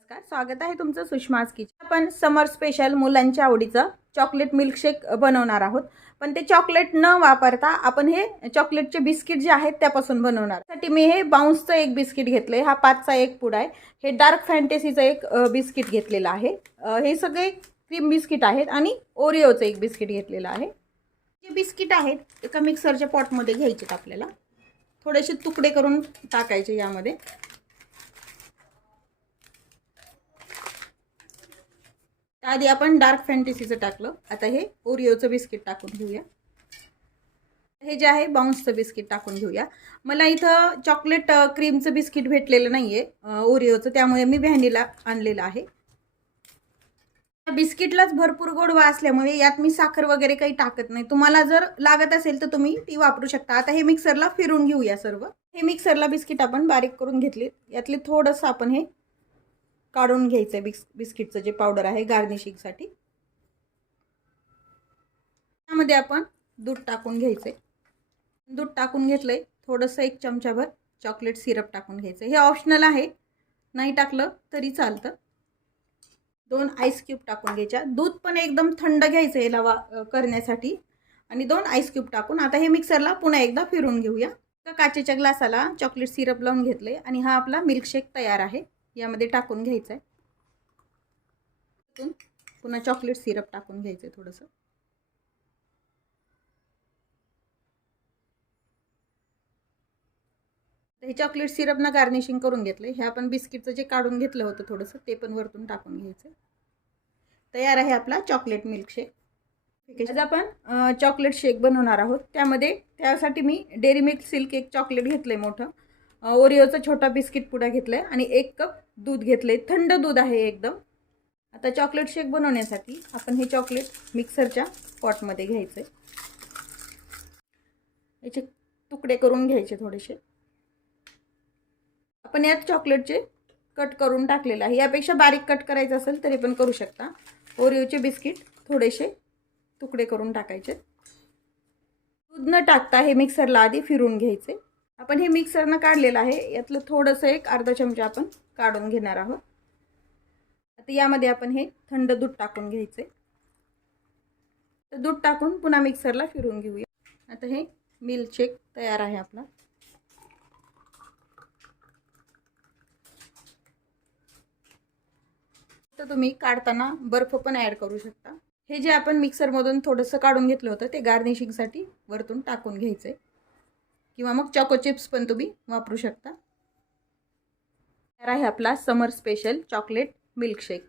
नमस्कार, स्वागत आहे तुमचं सुषमाज किचन। आपण समर स्पेशल मुलांच्या आवडीचं चॉकलेट मिल्कशेक बनवणार आहोत। पण ते चॉकलेट न वापरता आपण हे चॉकलेटचे बिस्किट जे आहेत त्यापासून बनवणार। त्यासाठी मी हे बाउन्सचं एक बिस्किट घेतले, हा 5चा एक पुडा आहे। हे डार्क फॅन्टेसीचं एक बिस्किट घेतलेलं आहे। हे सगळे क्रीम बिस्किट आहेत आणि ओरिओचं एक बिस्किट घेतलेलं आहे। हे बिस्किट आहेत एका मिक्सरच्या पॉटमध्ये घ्यायचे आपल्याला, थोडेसे तुकडे करून टाकायचे यामध्ये। आधी आपण डार्क फॅन्टेसीचं टाकलं, आता हे ओरिओचं बिस्किट टाकून घेऊया। हे जे आहे बाउन्सचं बिस्किट टाकून घेऊया। मला इथं चॉकलेट क्रीमचं बिस्किट भेटलेलं नाहीये ओरिओचं, त्यामुळे मी व्हॅनिला आणलेलं आहे। बिस्किटलाच भरपूर गोडवा असल्यामुळे यात मी साखर वगैरे काही टाकत नाही। तुम्हाला जर लागत असेल तर तुम्ही ती वापरू शकता। आता हे मिक्सरला फिरून घेऊया सर्व। हे मिक्सरला बिस्किट आपण बारीक करून घेतले, यातले थोडंसं आपण हे काढून घ्यायचं बिस्किटचं जे पावडर आहे गार्निशिंगसाठी। त्यामध्ये आपण दूध टाकून घ्यायचे। दूध टाकून घेतलंय, थोडंसं 1 चमचाभर चॉकलेट सिरप टाकून घ्यायचं। हे ऑप्शनल आहे, नाही टाकलं तरी चालतं। 2 आईस क्यूब टाकून घ्यायच्या। दूध पण एकदम थंड घ्यायचं याला करण्यासाठी, आणि 2 आईस क्यूब टाकून आता हे मिक्सरला पुन्हा एकदा फिरून घेऊया। काचेच्या ग्लासाला चॉकलेट सिरप लावून घेतले आणि हा आपला मिल्कशेक तयार आहे, यामध्ये टाकून घ्यायचा आहे। पुन्हा चॉकलेट सिरप टाकून घ्यायचं थोडंसं। हे चॉकलेट सिरपनं गार्निशिंग करून घेतले। हे आपण बिस्किटचं जे काढून घेतलं होतं थोडंसं, ते पण वरतून टाकून घ्यायचं। तयार आहे आपला चॉकलेट मिल्कशेक। आज आपण चॉकलेट शेक बनवणार आहोत। त्यासाठी मी डेअरी मिल्क सिल्क एक चॉकलेट घेतलंय मोठं, ओरिओचा छोटा बिस्किट पुडा घेतलाय आणि 1 कप दूध घेतलंय, थंड दूध आहे एकदम। आता चॉकलेट शेक बनवण्यासाठी आपण हे चॉकलेट मिक्सरच्या पॉटमध्ये घ्यायचे, याचे तुकडे करून घ्यायचे थोडेसे। आपण यात चॉकलेटचे कट करून टाकलेलं आहे, यापेक्षा बारीक कट करायचं असेल तरी पण करू शकता। ओरिओचे बिस्किट थोडेसे तुकडे करून टाकायचे। दूध न टाकता हे मिक्सरला आधी फिरून घ्यायचे। आपण हे मिक्सरनं काढलेलं आहे, यातलं थोडंसं एक अर्धा चमचा आपण काढून घेणार आहोत। आता यामध्ये आपण हे थंड दूध टाकून घ्यायचे। तर दूध टाकून पुन्हा मिक्सरला फिरून घेऊया। आता हे मिल्कशेक तयार आहे आपला। तर तुम्ही काढताना बर्फ पण ॲड करू शकता। हे जे आपण मिक्सरमधून थोडंसं काढून घेतलं होतं ते गार्निशिंगसाठी वरतून टाकून घ्यायचे, किंवा मग चॉको चिप्स पण तुम्ही वापरू शकता। तयार आहे आपला समर स्पेशल चॉकलेट मिल्कशेक।